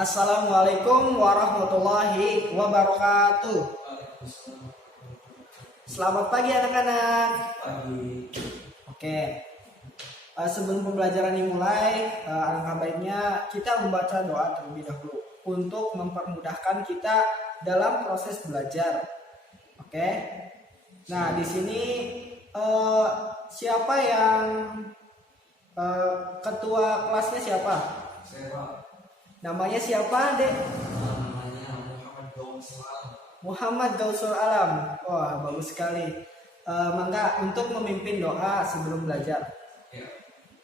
Assalamualaikum warahmatullahi wabarakatuh. Selamat pagi anak-anak. Oke. Sebelum pembelajaran dimulai, alangkah baiknya kita membaca doa terlebih dahulu untuk mempermudahkan kita dalam proses belajar. Oke. Nah, di sini siapa yang ketua kelasnya siapa? Namanya siapa, Dek? Namanya Muhammad Gausul Alam. Muhammad Gausul Alam. Wah, bagus sekali. Mangga untuk memimpin doa sebelum belajar. Ya,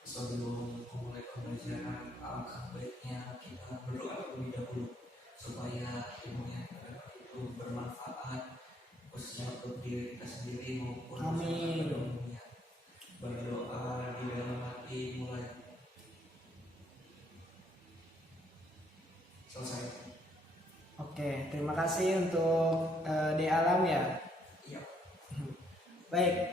sebelum memulai pembelajaran, alangkah baiknya kita berdoa terlebih dahulu supaya ilmunya itu bermanfaat khususnya untuk diri kita sendiri maupun Amin. umumnya. Berdoa di dalam hati mulai. Selesai. Oke, terima kasih untuk De Alam ya. Iya. Baik.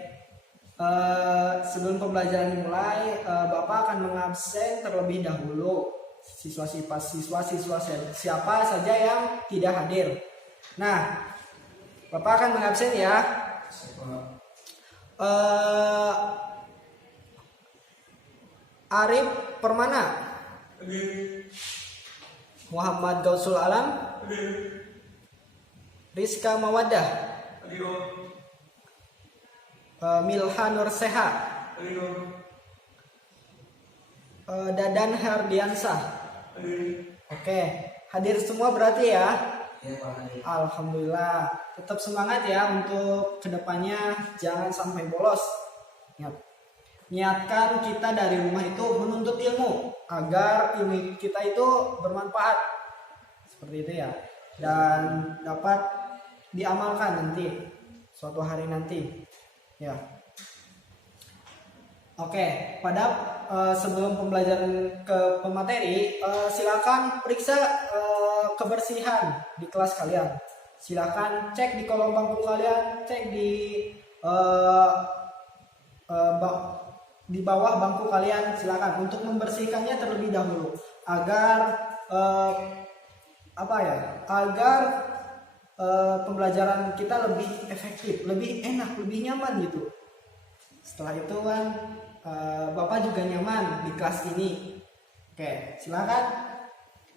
Sebelum pembelajaran dimulai, Bapak akan mengabsen terlebih dahulu siswa-siswa siapa saja yang tidak hadir. Nah, Bapak akan mengabsen ya. Arif Permana, Muhammad Gausul Alam, Rizka Mawadah, Milha Nur Seha, Dadan Herdiansah. Oke, hadir semua berarti ya. Ya, Pak Hadir. Alhamdulillah. Tetap semangat ya untuk kedepannya, jangan sampai bolos. Niatkan kita dari rumah itu menuntut ilmu agar ilmu kita itu bermanfaat. Seperti itu ya. Dan dapat diamalkan nanti suatu hari nanti. Ya. Oke, sebelum pembelajaran ke pemateri, silakan periksa kebersihan di kelas kalian. Silakan cek di kolom bangku kalian, cek di bawah bangku kalian, silakan untuk membersihkannya terlebih dahulu agar pembelajaran kita lebih efektif, lebih enak, lebih nyaman gitu. Setelah itu kan Bapak juga nyaman di kelas ini. Oke, silakan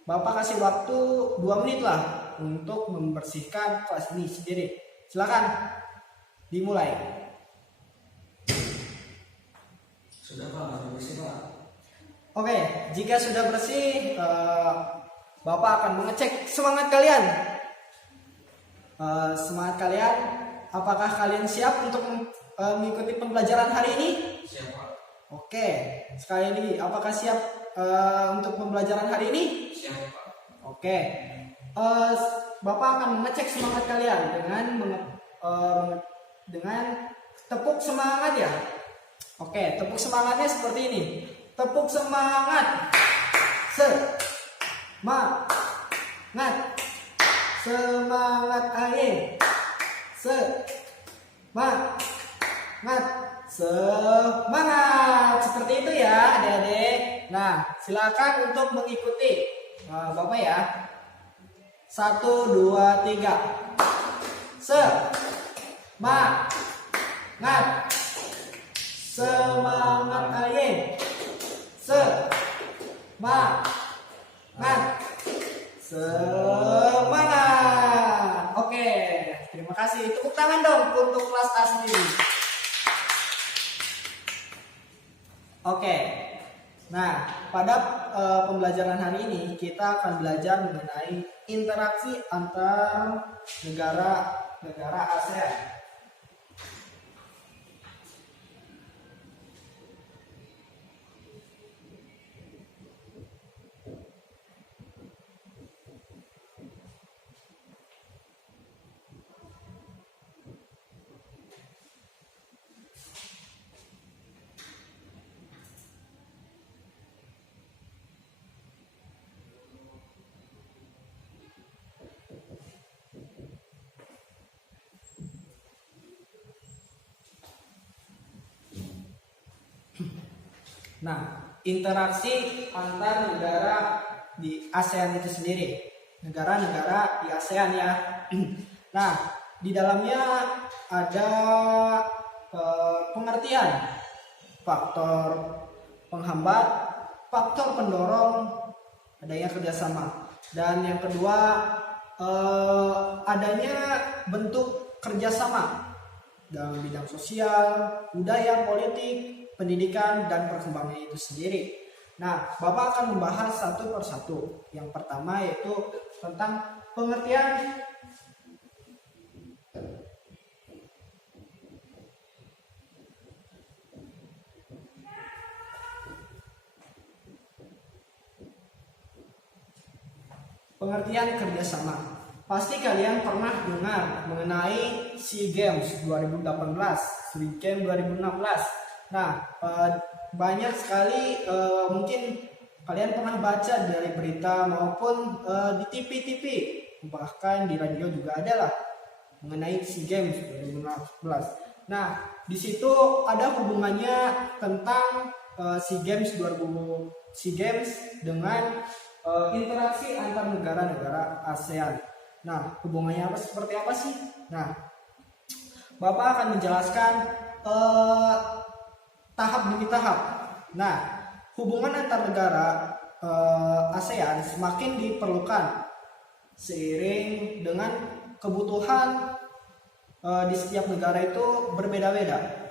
Bapak kasih waktu 2 menit lah untuk membersihkan kelas ini sendiri. Silakan dimulai. Sudah Pak, sudah bersih Pak. Oke, jika sudah bersih, Bapak akan mengecek semangat kalian. Apakah kalian siap untuk mengikuti pembelajaran hari ini? Siap Pak. Oke, sekali lagi, apakah siap untuk pembelajaran hari ini? Siap Pak. Oke, Bapak akan mengecek semangat kalian dengan tepuk semangat ya. Oke, tepuk semangatnya seperti ini. Tepuk semangat. Semangat aye. Semangat. Seperti itu ya, adik-adik. Nah, silakan untuk mengikuti Bapak ya. 1, 2, 3. Semangat aye. Semangat. Oke, terima kasih. Tepuk tangan dong untuk kelas A sendiri. Oke. Nah, pada pembelajaran hari ini kita akan belajar mengenai interaksi antar negara ASEAN. Nah, interaksi antar negara di ASEAN itu sendiri, negara-negara di ASEAN ya. Nah, di dalamnya ada pengertian faktor penghambat, faktor pendorong adanya kerjasama, dan yang kedua adanya bentuk kerjasama dalam bidang sosial, budaya, politik, pendidikan, dan perkembangan itu sendiri. Nah, Bapak akan membahas satu persatu. Yang pertama yaitu tentang pengertian kerjasama. Pasti kalian pernah dengar mengenai SEA Games 2018, SEA Games 2016. Nah, banyak sekali mungkin kalian pernah baca dari berita maupun di TV-TV, bahkan di radio juga ada lah mengenai SEA Games 2016. Nah, di situ ada hubungannya tentang SEA Games dengan interaksi antar negara-negara ASEAN. Nah, hubungannya seperti apa sih? Nah, Bapak akan menjelaskan tahap demi tahap. Nah, hubungan antar negara ASEAN semakin diperlukan seiring dengan kebutuhan di setiap negara itu berbeda-beda.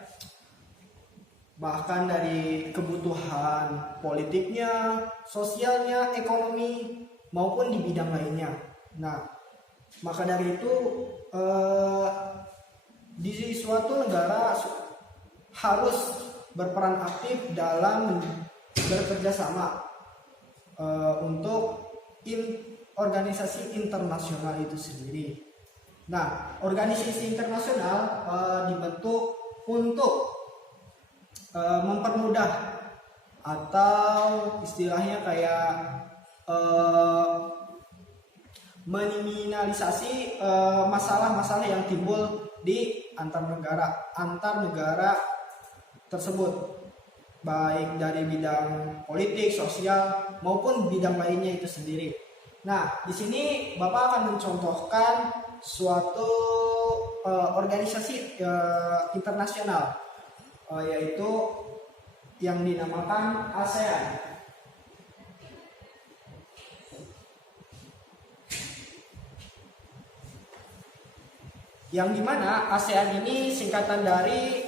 Bahkan dari kebutuhan politiknya, sosialnya, ekonomi, maupun di bidang lainnya. Nah, maka dari itu di suatu negara harus berperan aktif dalam bekerja sama untuk organisasi internasional itu sendiri. Nah, organisasi internasional dibentuk untuk mempermudah atau istilahnya kayak meminimalisasi masalah-masalah yang timbul di antar negara tersebut, baik dari bidang politik, sosial maupun bidang lainnya itu sendiri. Nah, di sini Bapak akan mencontohkan suatu organisasi internasional, yaitu yang dinamakan ASEAN. Yang dimana ASEAN ini singkatan dari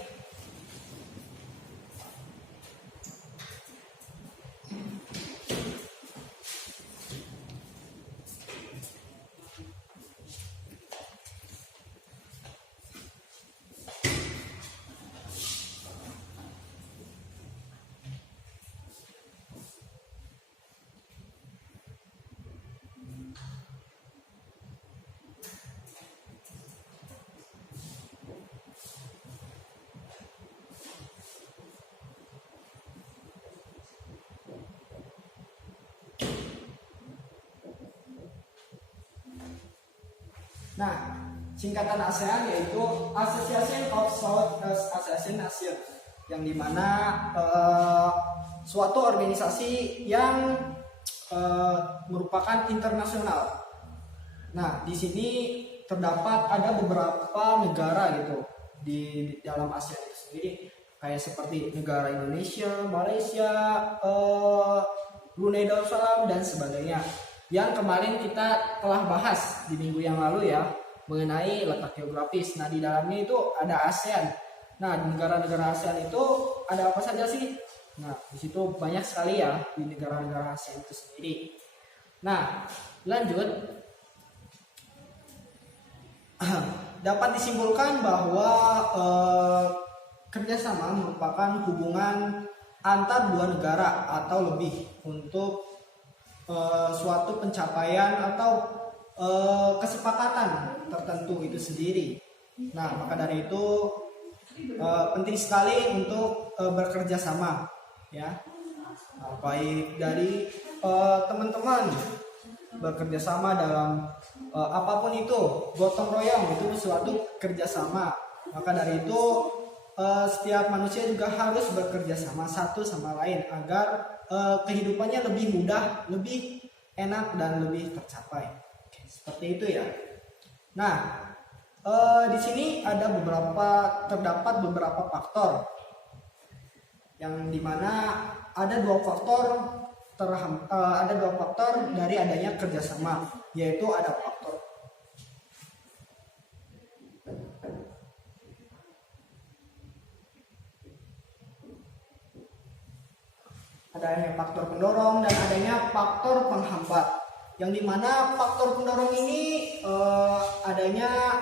singkatan ASEAN yaitu Association of Southeast Asian Nations, yang dimana suatu organisasi yang merupakan internasional. Nah, di sini terdapat ada beberapa negara gitu di dalam ASEAN itu sendiri, kayak seperti negara Indonesia, Malaysia, Brunei Darussalam dan sebagainya. Yang kemarin kita telah bahas di minggu yang lalu ya, mengenai letak geografis. Nah, di dalamnya itu ada ASEAN. Nah, di negara-negara ASEAN itu ada apa saja sih? Nah, di situ banyak sekali ya di negara-negara ASEAN itu sendiri. Nah, lanjut. Dapat disimpulkan bahwa kerjasama merupakan hubungan antar dua negara atau lebih untuk suatu pencapaian atau kesepakatan tertentu itu sendiri. Nah, maka dari itu penting sekali untuk bekerja sama ya. Nah, baik dari teman-teman bekerja sama dalam apapun itu, gotong royong itu suatu kerjasama. Maka dari itu setiap manusia juga harus bekerja sama satu sama lain agar kehidupannya lebih mudah, lebih enak dan lebih tercapai. Oke, seperti itu ya. Nah, di sini terdapat beberapa faktor yang dimana ada dua faktor dari adanya kerjasama, yaitu ada adanya faktor pendorong dan adanya faktor penghambat. Yang dimana faktor pendorong ini adanya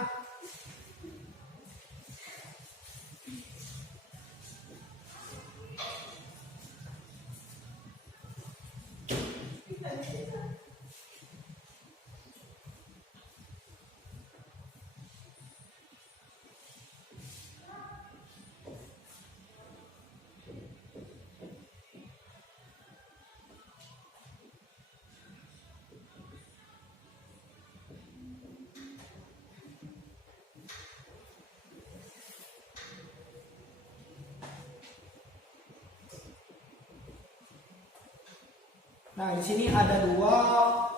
Nah, di sini ada dua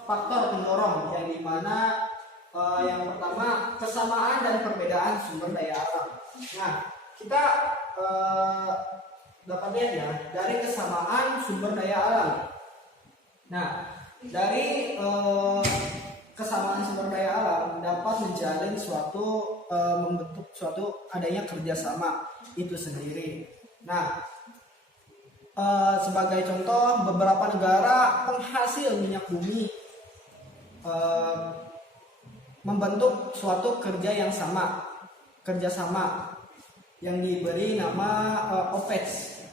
faktor pendorong yang dimana yang pertama kesamaan dan perbedaan sumber daya alam. Nah, kita dapat lihat ya dari kesamaan sumber daya alam. Nah, dari kesamaan sumber daya alam dapat membentuk suatu adanya kerjasama itu sendiri. Nah, sebagai contoh, beberapa negara penghasil minyak bumi membentuk suatu kerjasama yang diberi nama OPEC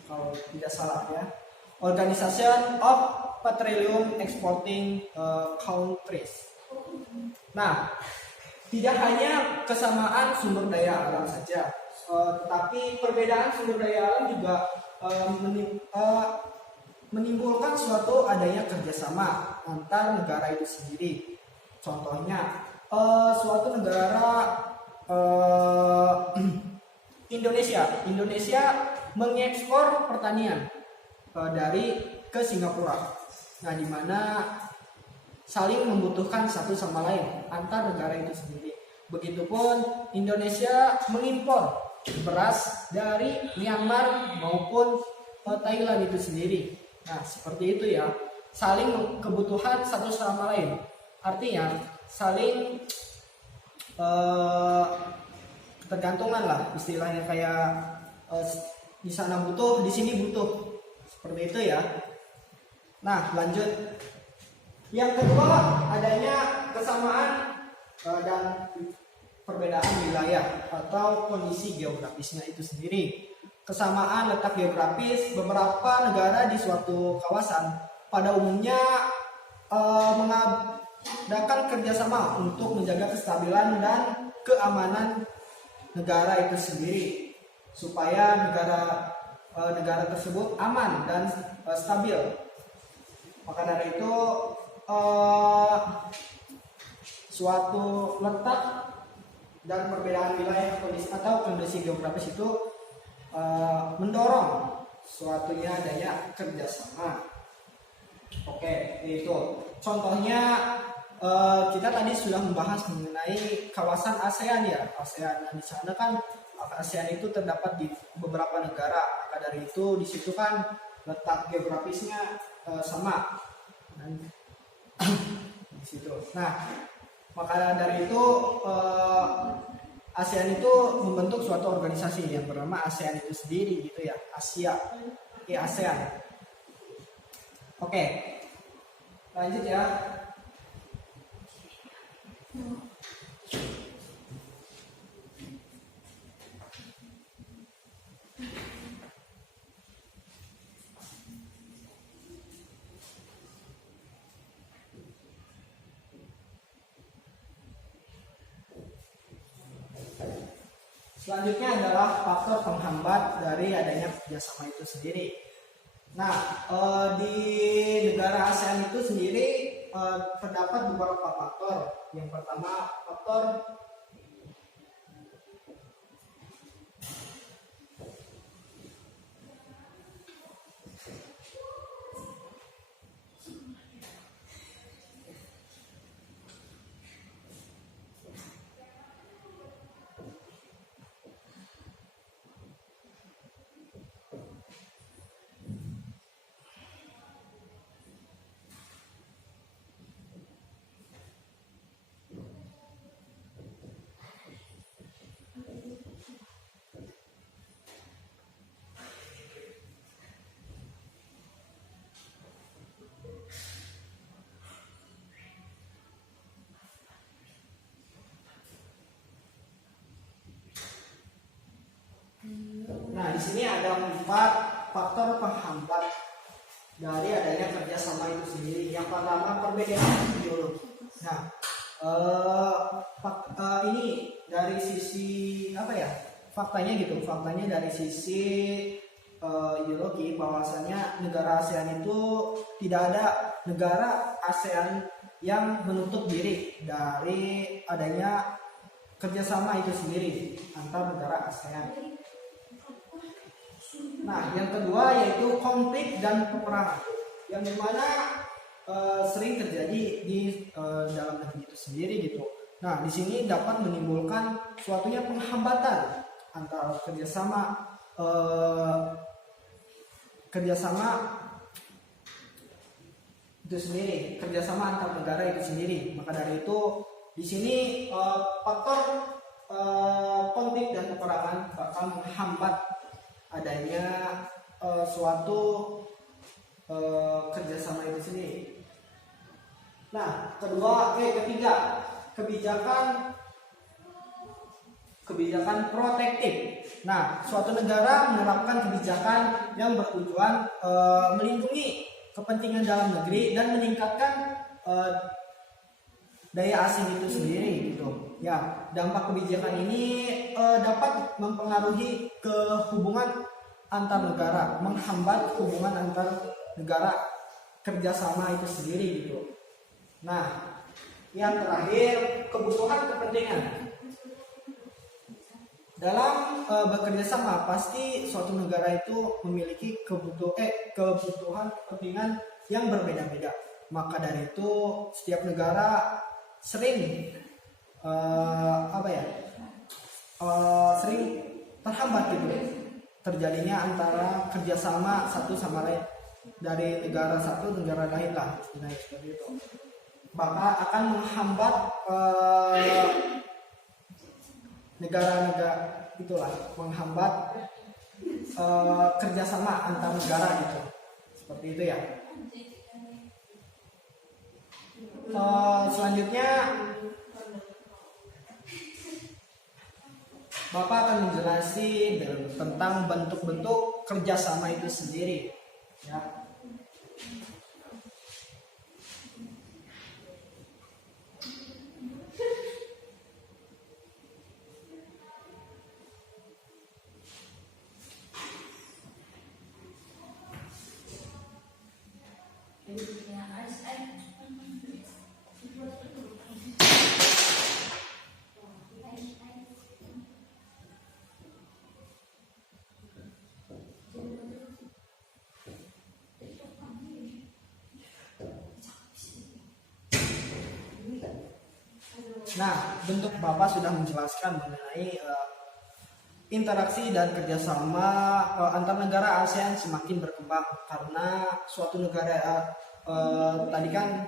kalau tidak salah ya, Organization of Petroleum Exporting Countries. Nah, tidak hanya kesamaan sumber daya alam saja, tetapi perbedaan sumber daya alam juga menimbulkan suatu adanya kerjasama antar negara itu sendiri. Contohnya suatu negara Indonesia mengekspor pertanian ke Singapura. Nah, di mana saling membutuhkan satu sama lain antar negara itu sendiri. Begitupun Indonesia mengimpor beras dari Myanmar maupun Thailand itu sendiri. Nah, seperti itu ya, saling kebutuhan satu sama lain. Artinya saling ketergantungan lah, istilahnya kayak di sana butuh, di sini butuh. Seperti itu ya. Nah, lanjut. Yang kedua, adanya kesamaan dan perbedaan wilayah atau kondisi geografisnya itu sendiri. Kesamaan letak geografis, beberapa negara di suatu kawasan pada umumnya mengadakan kerjasama untuk menjaga kestabilan dan keamanan negara itu sendiri, supaya negara tersebut aman dan stabil. Maka dari itu suatu letak dan perbedaan wilayah kondisi geografis itu mendorong suatunya adanya kerjasama. Oke, itu contohnya. Kita tadi sudah membahas mengenai kawasan ASEAN ya. ASEAN, nah, di sana kan ASEAN itu terdapat di beberapa negara. Maka dari itu di situ kan letak geografisnya sama. Dan di situ. Nah, maka dari itu ASEAN itu membentuk suatu organisasi yang bernama ASEAN itu sendiri gitu ya, ASEAN. Oke, lanjut ya. Selanjutnya adalah faktor penghambat dari adanya kerjasama itu sendiri. Nah, di negara ASEAN itu sendiri terdapat beberapa faktor. Yang pertama, faktor pertama perbedaan ideologi. Nah, ini dari sisi apa ya? Faktanya gitu. Faktanya dari sisi ideologi bahwasanya negara ASEAN itu tidak ada negara ASEAN yang menutup diri dari adanya kerjasama itu sendiri antar negara ASEAN. Nah, yang kedua yaitu konflik dan peperangan, yang dimana sering terjadi di dalam negeri itu sendiri gitu. Nah, di sini dapat menimbulkan suatunya penghambatan antara kerjasama itu sendiri, kerjasama antar negara itu sendiri. Maka dari itu di sini faktor konflik dan peperangan bakal menghambat adanya suatu kerjasama itu sendiri. Nah, ketiga, kebijakan protektif. Nah, suatu negara menerapkan kebijakan yang bertujuan melindungi kepentingan dalam negeri dan meningkatkan daya asing itu sendiri gitu. Ya, dampak kebijakan ini dapat mempengaruhi hubungan antar negara, menghambat hubungan antar negara kerjasama itu sendiri gitu. Nah, yang terakhir kebutuhan kepentingan. Dalam bekerja sama pasti suatu negara itu memiliki kebutuhan kepentingan yang berbeda-beda. Maka dari itu setiap negara sering sering terhambat gitu terjadinya antara kerjasama satu sama lain dari negara satu negara lain lah istilahnya seperti itu. Maka akan menghambat negara-negara itulah, menghambat kerjasama antar negara gitu, seperti itu ya. Selanjutnya Bapak akan menjelaskan tentang bentuk-bentuk kerjasama itu sendiri ya. Nah, bentuk Bapak sudah menjelaskan mengenai interaksi dan kerjasama antar negara ASEAN semakin berkembang karena suatu negara tadi kan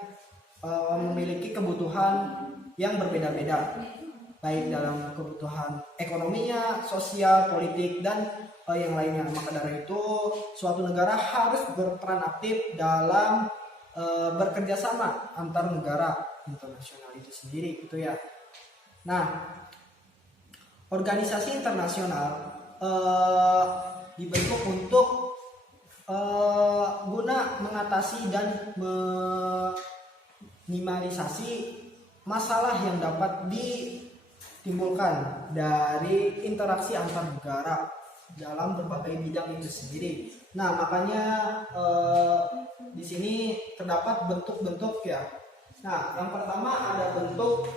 memiliki kebutuhan yang berbeda-beda, baik dalam kebutuhan ekonominya, sosial, politik, dan yang lainnya. Maka dari itu suatu negara harus berperan aktif dalam bekerja sama antar negara internasional itu sendiri gitu ya. Nah, organisasi internasional dibentuk untuk guna mengatasi dan meminimalisasi masalah yang dapat ditimbulkan dari interaksi antar negara dalam berbagai bidang itu sendiri. Nah, makanya di sini terdapat bentuk-bentuk ya. Nah, yang pertama ada bentuk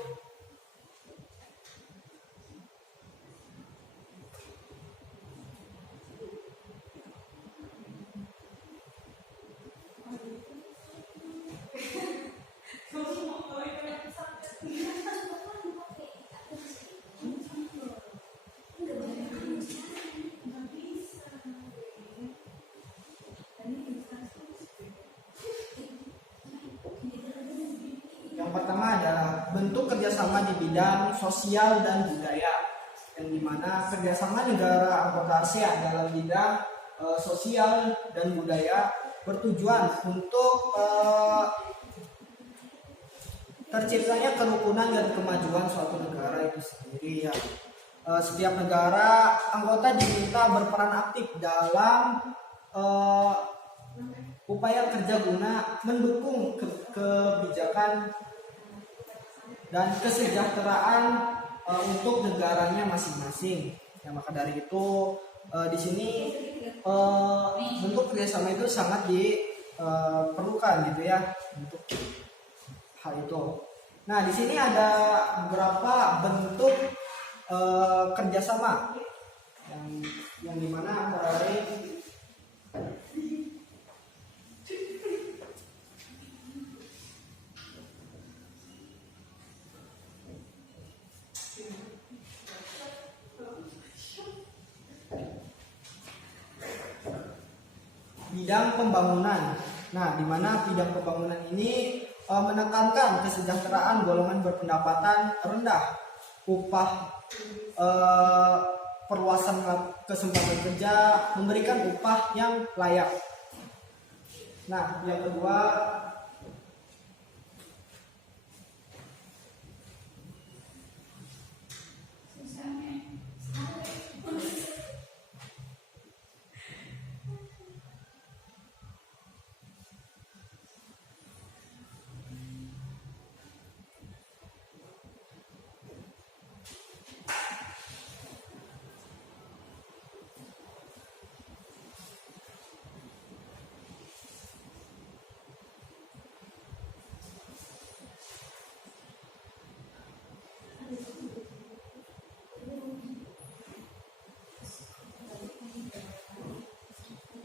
adalah bentuk kerjasama di bidang sosial dan budaya, yang dimana kerjasama negara anggota ASEAN dalam bidang sosial dan budaya bertujuan untuk terciptanya kerukunan dan kemajuan suatu negara itu sendiri ya. Setiap negara anggota diminta berperan aktif dalam upaya kerja guna mendukung kebijakan dan kesejahteraan untuk negaranya masing-masing. Ya, maka dari itu di sini bentuk kerjasama itu sangat diperlukan gitu ya untuk hal itu. Nah, di sini ada beberapa bentuk kerjasama yang dimana antara lain bidang pembangunan. Nah, di mana bidang pembangunan ini menekankan kesejahteraan golongan berpendapatan rendah, upah, perluasan kesempatan kerja, memberikan upah yang layak. Nah, yang kedua,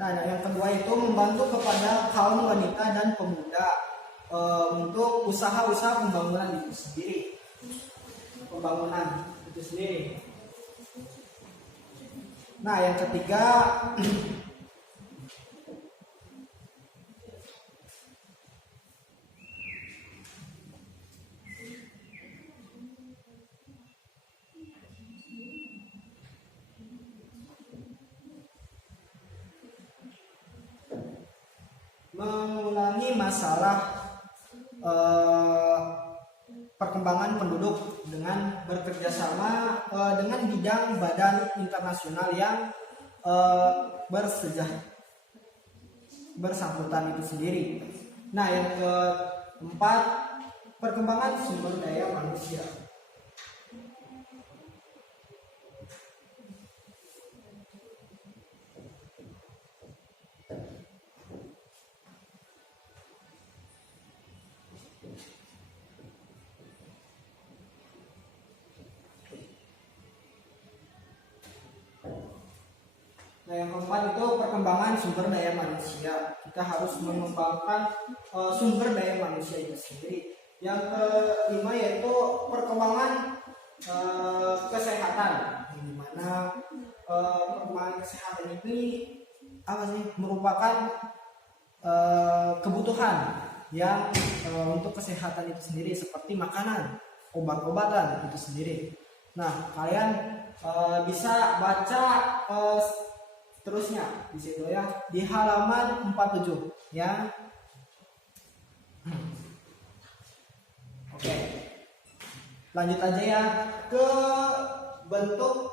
yang kedua itu membantu kepada kaum wanita dan pemuda untuk usaha-usaha pembangunan itu sendiri. Nah, yang ketiga mengulangi masalah perkembangan penduduk dengan bekerjasama dengan bidang badan internasional yang bersangkutan itu sendiri. Nah, yang keempat, perkembangan sumber daya manusia. Nah, yang keempat itu perkembangan sumber daya manusia. Kita harus mengembangkan sumber daya manusia itu sendiri. Yang kelima yaitu perkembangan kesehatan, di mana perkembangan kesehatan ini merupakan kebutuhan yang untuk kesehatan itu sendiri, seperti makanan, obat-obatan itu sendiri. Nah, kalian bisa baca terusnya di situ ya, di halaman 47 ya. Oke. Lanjut aja ya ke bentuk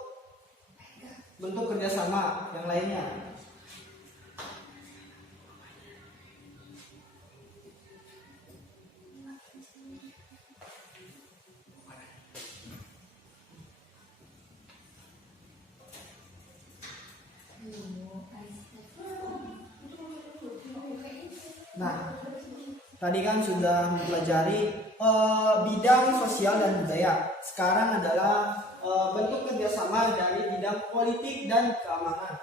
kerjasama yang lainnya. Nah, tadi kan sudah mempelajari bidang sosial dan budaya. Sekarang adalah bentuk kerjasama dari bidang politik dan keamanan.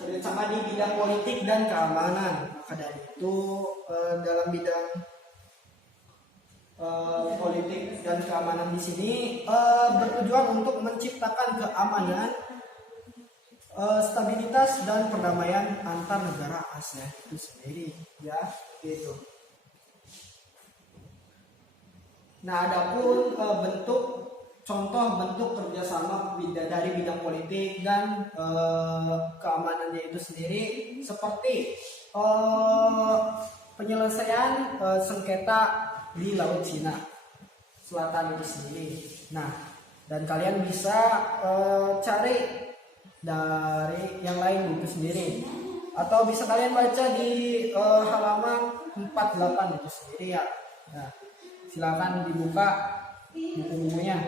Kerjasama di bidang politik dan keamanan. Maka dari itu dalam bidang politik dan keamanan di sini bertujuan untuk menciptakan keamanan, stabilitas dan perdamaian antar negara ASEAN itu sendiri, ya, gitu. Nah, adapun contoh bentuk kerjasama dari bidang politik dan keamanannya itu sendiri seperti penyelesaian sengketa di Laut Cina Selatan itu sendiri. Nah, dan kalian bisa cari dari yang lain buku sendiri, atau bisa kalian baca di halaman 48 itu sendiri ya. Nah, silakan dibuka buku-bukunya.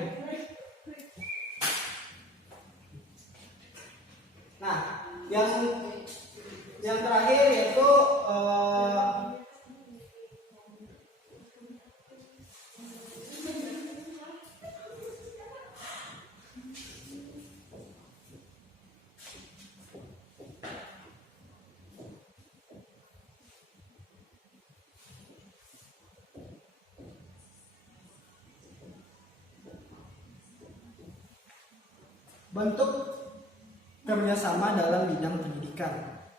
Nah, yang terakhir yaitu bentuk kerjasama dalam bidang pendidikan.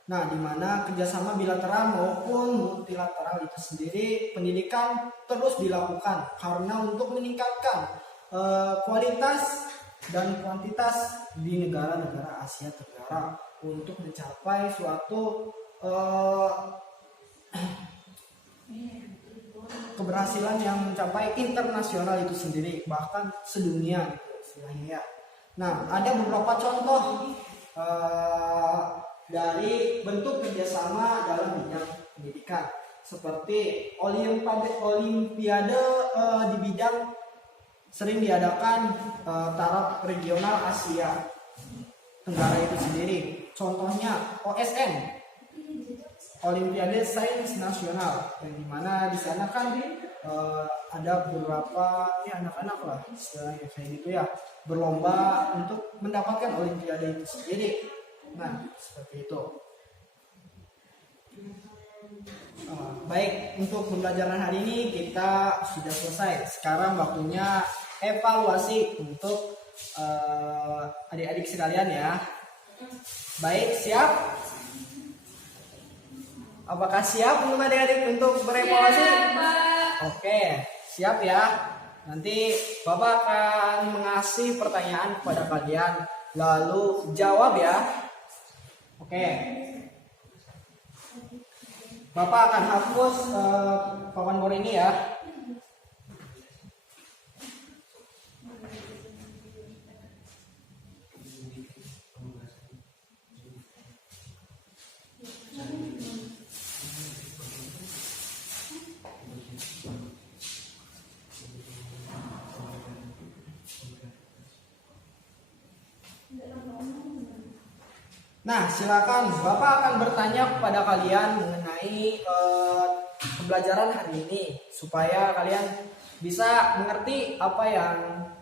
Nah, di mana kerjasama bilateral maupun multilateral itu sendiri pendidikan terus dilakukan karena untuk meningkatkan kualitas dan kuantitas di negara-negara Asia Tenggara untuk mencapai suatu keberhasilan yang mencapai internasional itu sendiri, bahkan sedunia gitu istilahnya. Nah, ada beberapa contoh dari bentuk kerjasama dalam bidang pendidikan, seperti olimpiade di bidang sering diadakan taraf regional Asia Tenggara itu sendiri. Contohnya OSN, Olimpiade Sains Nasional, yang dimana di sana kan ada beberapa anak-anak lah istilahnya kayak gitu ya, berlomba untuk mendapatkan Olimpiade itu sendiri. Nah, seperti itu. Baik, untuk pembelajaran hari ini kita sudah selesai. Sekarang waktunya evaluasi untuk adik-adik sekalian ya. Baik, siap? Apakah siap untuk adik-adik untuk berevaluasi? Oke, siap ya. Nanti Bapak akan mengasih pertanyaan kepada kalian, lalu jawab ya. Oke. Bapak akan hapus papan bor ini ya. Nah, silakan Bapak akan bertanya kepada kalian mengenai pembelajaran hari ini supaya kalian bisa mengerti apa yang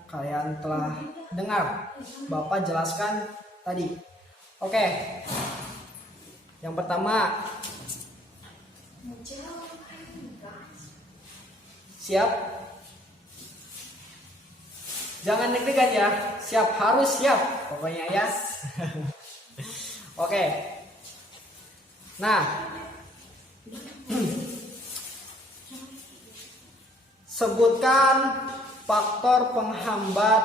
kalian telah dengar Bapak jelaskan tadi. Oke. Yang pertama, siap? Jangan deg-degan ya. Siap, harus siap pokoknya ya. Oke. Nah, sebutkan faktor penghambat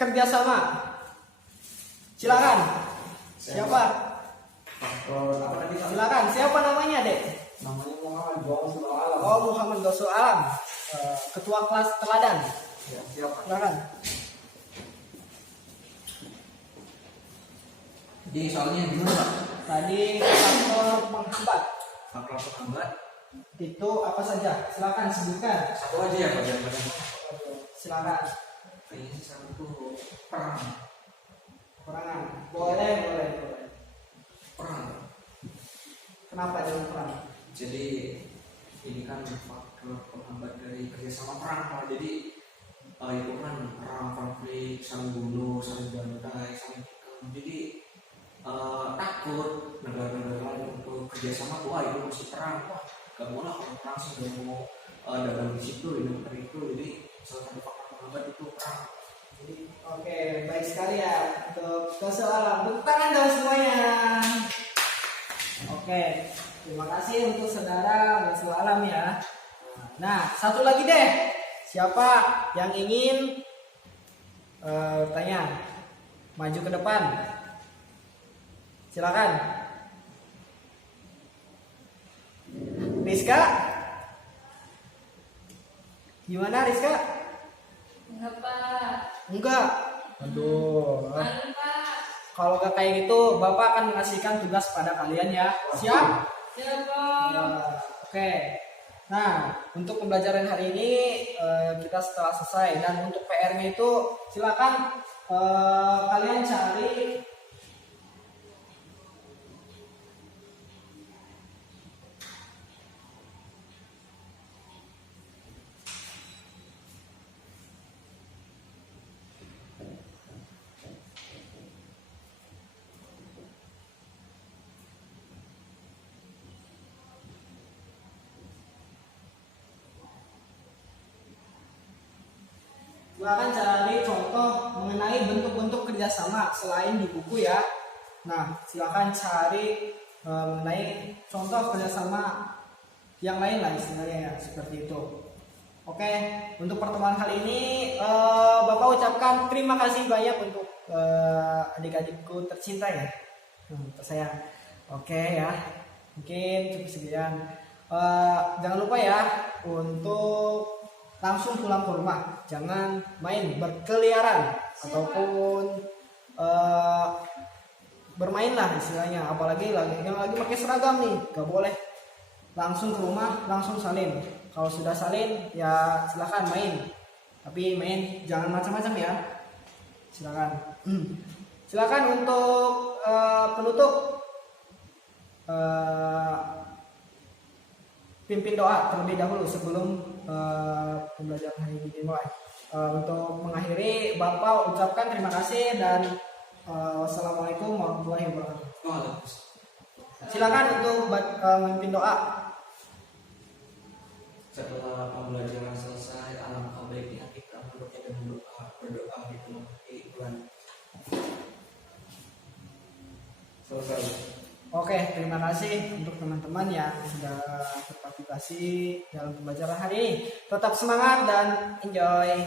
kerjasama. Silakan. Siapa? Silakan. Siapa namanya, Dek? Namanya Muhammad Gausul Alam. Oh, Muhammad Gausul Alam. Ketua kelas teladan. Ya, siapa? Silakan. Jadi soalnya gimana Pak? Tadi faktor penghambat Faktor penghambat itu apa saja? Silakan sebutkan. satu aja ya Pak, jangan Silakan. kayaknya satu tuh perang. Perangan. Boleh. Perang. Kenapa jangan perang? Jadi ini kan faktor penghambat dari kerjasama perang Pak. Jadi itu kan perang, konflik, saling bunuh, saling bantai, saling tikam. Jadi takut negara-negara lain untuk kerjasama, wah itu mesti perang, wah gak mau lah kalau perang sih, gak mau dagang di situ, di negara itu. Jadi salah satu faktor penghambat itu perang. Jadi Oke, baik sekali ya untuk Gausul Alam. Tepuk tangan dong semuanya. Oke, terima kasih untuk saudara Gausul Alam ya. Nah, satu lagi deh. Siapa yang ingin tanya? Maju ke depan. Silakan. Rizka? Gimana Rizka? Enggak, Pak. Enggak. Aduh. Malu, Pak. Kalau nggak kayak gitu, Bapak akan mengasihkan tugas pada kalian ya. Siap? Siap, Pak. Oke. Nah, untuk pembelajaran hari ini kita setelah selesai, dan untuk PR-nya itu silakan kalian cari silakan cari contoh mengenai bentuk-bentuk kerjasama selain di buku ya. Nah, silakan cari mengenai contoh kerjasama yang lain lah istilahnya ya, seperti itu. Oke, untuk pertemuan kali ini Bapak ucapkan terima kasih banyak untuk adik-adikku tercinta ya, tersayang. Oke ya, mungkin cukup sekian. Jangan lupa ya untuk langsung pulang ke rumah, jangan main berkeliaran ataupun bermain lah istilahnya, apalagi yang lagi pakai seragam nih, gak boleh. Langsung ke rumah, langsung salin. Kalau sudah salin ya silakan main, tapi main jangan macam-macam ya, silakan. Silakan untuk penutup, pimpin doa terlebih dahulu sebelum pembelajaran hari ini dimulai. Untuk mengakhiri, Bapak ucapkan terima kasih dan wassalamualaikum warahmatullahi wabarakatuh. Silakan untuk memimpin doa. Setelah pembelajaran selesai, alangkah baiknya kita berdoa di dalam bulan selesai. Oke, terima kasih untuk teman-teman yang sudah berpartisipasi dalam pembelajaran hari ini. Tetap semangat dan enjoy.